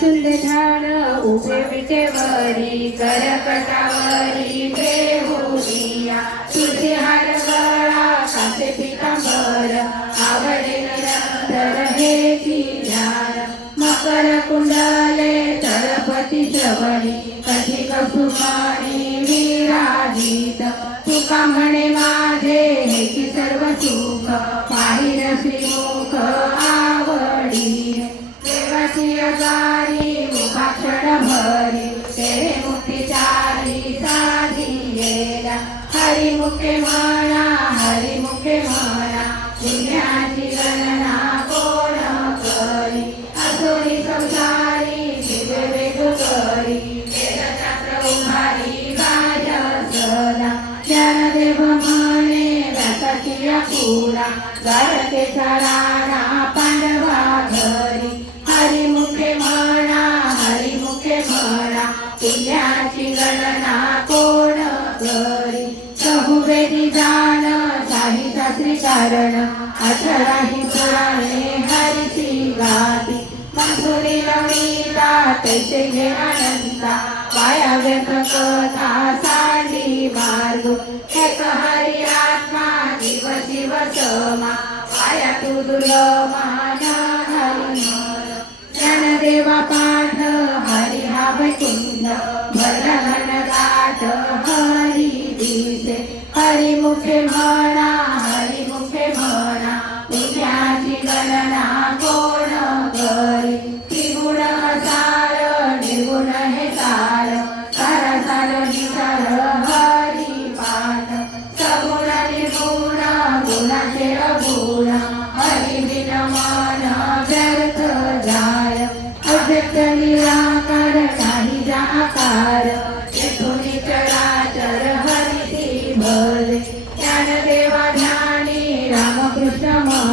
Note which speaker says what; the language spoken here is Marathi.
Speaker 1: सुंद झाड उभे विटेवरी करकटावरी देहुरिया तुझे हार गळा कासे पितांबर आवडे निरंतर हे ध्यान मकर कुंडले सरपती श्रवणी कधी कुमारी विराजित तुका म्हणे माझे की सर्व सुख. पाहिर श्रीमुख हरिमुखे म्हणा हरिमुखे म्हणा पुण्याची गणना कोण करी? असोरी संसारी दिव्य वेद करी. वेदशास्त्र उभारी माझ्या सदा. ज्ञानदेव म्हणे व्यासाची या पांडवा घरी. हरिमुखे म्हणा हरिमुखे म्हणा पुण्याची जाण साही शास्त्री कारण अथराही पुराणे हरिची गाती. मथुरी लवणीता तैसे घे अनंता. पाया व्यर्थ कथा सांडी मार्ग. एक हरी आत्मा जीव जीव समा. पाया तू दुर्गमा हरी ज्ञानदेवा पाठ हरी हा वैकुंठ भजन गाठ दिसे हरी मुखे म्हणा हरी मुखे म्हणा पुण्याची गणना कोण करी? त्रिगुण सार निर्गुण हे सार सार सार निसार हरी पाठ. सगुण निर्गुण गुणाचे अगुण हरि बिन मान व्यर्थ जाय. अव्यक्त निराकार काही जाकार Namo